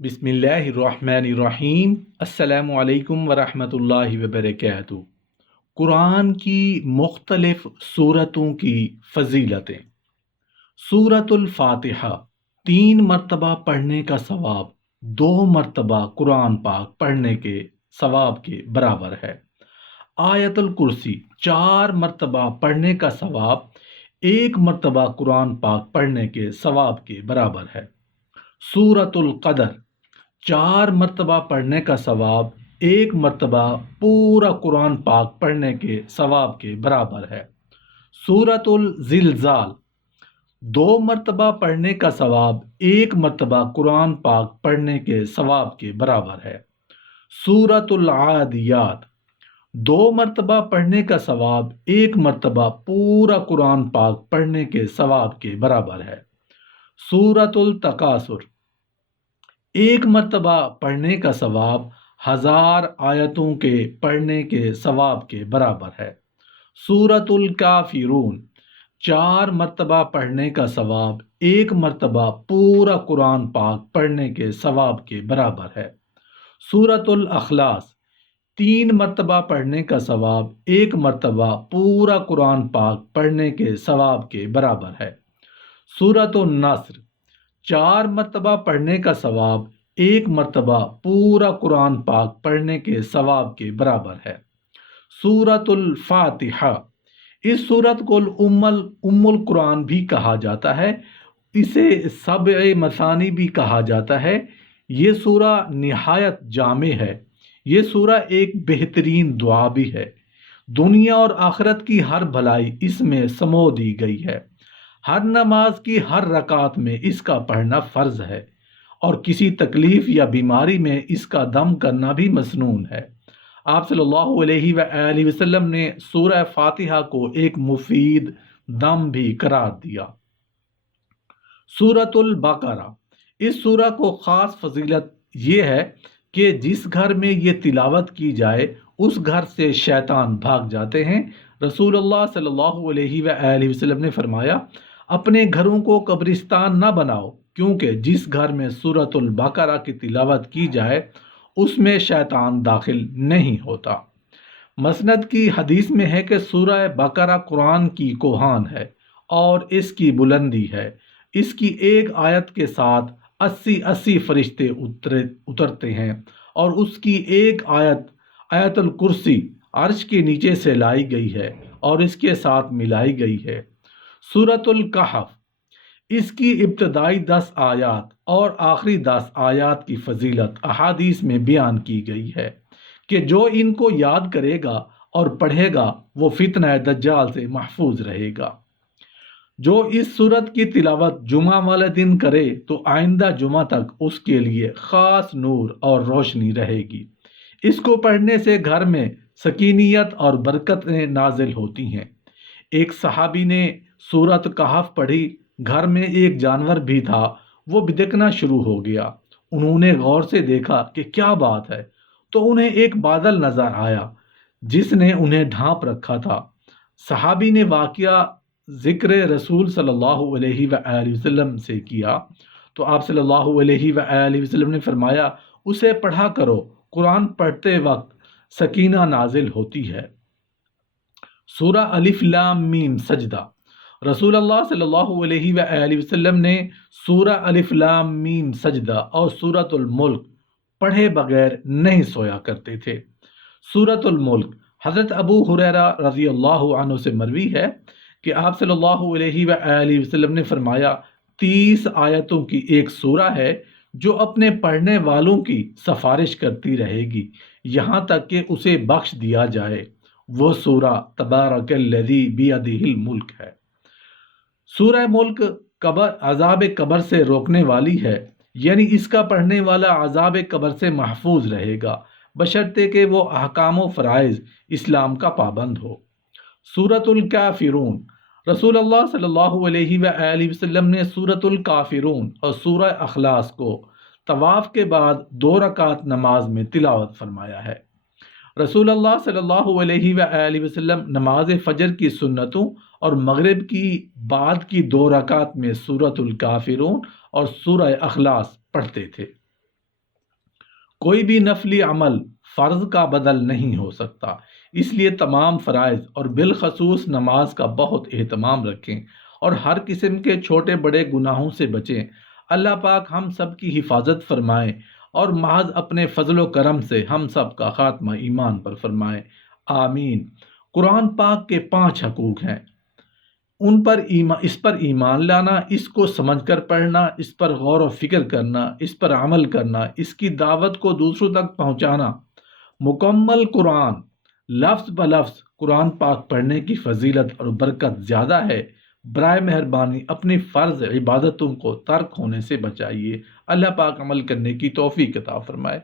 بسم اللہ الرحمن الرحیم۔ السلام علیکم ورحمۃ اللہ وبرکاتہ۔ قرآن کی مختلف سورتوں کی فضیلتیں۔ سورۃ الفاتحہ 3 مرتبہ پڑھنے کا ثواب 2 مرتبہ قرآن پاک پڑھنے کے ثواب کے برابر ہے۔ آیت الکرسی 4 مرتبہ پڑھنے کا ثواب 1 مرتبہ قرآن پاک پڑھنے کے ثواب کے برابر ہے۔ سورۃ القدر 4 مرتبہ پڑھنے کا ثواب 1 مرتبہ پورا قرآن پاک پڑھنے کے ثواب کے برابر ہے۔ سورۃ الزلزال 2 مرتبہ پڑھنے کا ثواب 1 مرتبہ قرآن پاک پڑھنے کے ثواب کے برابر ہے۔ سورۃ العادیات 2 مرتبہ پڑھنے کا ثواب 1 مرتبہ پورا قرآن پاک پڑھنے کے ثواب کے برابر ہے۔ سورۃ التکاثر 1 مرتبہ پڑھنے کا ثواب 1000 آیتوں کے پڑھنے کے ثواب کے برابر ہے۔ سورۃ الکافرون 4 مرتبہ پڑھنے کا ثواب 1 مرتبہ پورا قرآن پاک پڑھنے کے ثواب کے برابر ہے۔ سورۃ الاخلاص 3 مرتبہ پڑھنے کا ثواب 1 مرتبہ پورا قرآن پاک پڑھنے کے ثواب کے برابر ہے۔ سورۃ النصر 4 مرتبہ پڑھنے کا ثواب 1 مرتبہ پورا قرآن پاک پڑھنے کے ثواب کے برابر ہے۔ سورۃ الفاتحہ اس سورت کو ام القرآن بھی کہا جاتا ہے، اسے سبع مثانی بھی کہا جاتا ہے۔ یہ سورہ نہایت جامع ہے۔ یہ سورہ ایک بہترین دعا بھی ہے۔ دنیا اور آخرت کی ہر بھلائی اس میں سمو دی گئی ہے۔ ہر نماز کی ہر رکعت میں اس کا پڑھنا فرض ہے، اور کسی تکلیف یا بیماری میں اس کا دم کرنا بھی مسنون ہے۔ آپ صلی اللہ علیہ وآلہ وسلم نے سورہ فاتحہ کو ایک مفید دم بھی قرار دیا۔ سورۃ البقرہ اس سورہ کو خاص فضیلت یہ ہے کہ جس گھر میں یہ تلاوت کی جائے اس گھر سے شیطان بھاگ جاتے ہیں۔ رسول اللہ صلی اللہ علیہ وآلہ وسلم نے فرمایا، اپنے گھروں کو قبرستان نہ بناؤ، کیونکہ جس گھر میں سورۃ البقرہ کی تلاوت کی جائے اس میں شیطان داخل نہیں ہوتا۔ مسند کی حدیث میں ہے کہ سورہ بقرہ قرآن کی کوہان ہے اور اس کی بلندی ہے۔ اس کی ایک آیت کے ساتھ 80 فرشتے اترتے ہیں، اور اس کی ایک آیت الکرسی عرش کے نیچے سے لائی گئی ہے اور اس کے ساتھ ملائی گئی ہے۔ سورۃ الکہف اس کی ابتدائی 10 آیات اور آخری 10 آیات کی فضیلت احادیث میں بیان کی گئی ہے کہ جو ان کو یاد کرے گا اور پڑھے گا وہ فتنہ دجال سے محفوظ رہے گا۔ جو اس سورت کی تلاوت جمعہ والے دن کرے تو آئندہ جمعہ تک اس کے لیے خاص نور اور روشنی رہے گی۔ اس کو پڑھنے سے گھر میں سکینیت اور برکتیں نازل ہوتی ہیں۔ ایک صحابی نے سورۃ کہف پڑھی، گھر میں ایک جانور بھی تھا، وہ بدکنا شروع ہو گیا۔ انہوں نے غور سے دیکھا کہ کیا بات ہے، تو انہیں ایک بادل نظر آیا جس نے انہیں ڈھانپ رکھا تھا۔ صحابی نے واقعہ ذکر رسول صلی اللہ علیہ وآلہ وسلم سے کیا تو آپ صلی اللہ علیہ وآلہ وسلم نے فرمایا، اسے پڑھا کرو، قرآن پڑھتے وقت سکینہ نازل ہوتی ہے۔ سورہ الف لام میم سجدہ رسول اللہ صلی اللہ علیہ وآلہ وسلم نے سورہ الف لام میم سجدہ اور سورۃ الملک پڑھے بغیر نہیں سویا کرتے تھے۔ سورۃ الملک حضرت ابو ہریرہ رضی اللہ عنہ سے مروی ہے کہ آپ صلی اللہ علیہ وآلہ وسلم نے فرمایا، 30 آیتوں کی ایک سورہ ہے جو اپنے پڑھنے والوں کی سفارش کرتی رہے گی یہاں تک کہ اسے بخش دیا جائے۔ وہ سورہ تبارک الذی بیدہ الملک ہے۔ سورہ ملک عذاب قبر سے روکنے والی ہے، یعنی اس کا پڑھنے والا عذاب قبر سے محفوظ رہے گا بشرطے کہ وہ احکام و فرائض اسلام کا پابند ہو۔ سورۃ الکافرون رسول اللہ صلی اللہ علیہ وآلہ وسلم نے سورۃ الکافرون اور سورہ اخلاص کو طواف کے بعد 2 رکعت نماز میں تلاوت فرمایا ہے۔ رسول اللہ صلی اللہ علیہ وآلہ وسلم نماز فجر کی سنتوں اور مغرب کی بعد کی 2 رکعت میں سورۃ الکافرون اور سورہ اخلاص پڑھتے تھے۔ کوئی بھی نفلی عمل فرض کا بدل نہیں ہو سکتا، اس لیے تمام فرائض اور بالخصوص نماز کا بہت اہتمام رکھیں اور ہر قسم کے چھوٹے بڑے گناہوں سے بچیں۔ اللہ پاک ہم سب کی حفاظت فرمائے اور محض اپنے فضل و کرم سے ہم سب کا خاتمہ ایمان پر فرمائے، آمین۔ قرآن پاک کے 5 حقوق ہیں، اس پر ایمان لانا، اس کو سمجھ کر پڑھنا، اس پر غور و فکر کرنا، اس پر عمل کرنا، اس کی دعوت کو دوسروں تک پہنچانا۔ مکمل قرآن لفظ بلفظ قرآن پاک پڑھنے کی فضیلت اور برکت زیادہ ہے۔ برائے مہربانی اپنی فرض عبادتوں کو ترک ہونے سے بچائیے۔ اللہ پاک عمل کرنے کی توفیق عطا فرمائے۔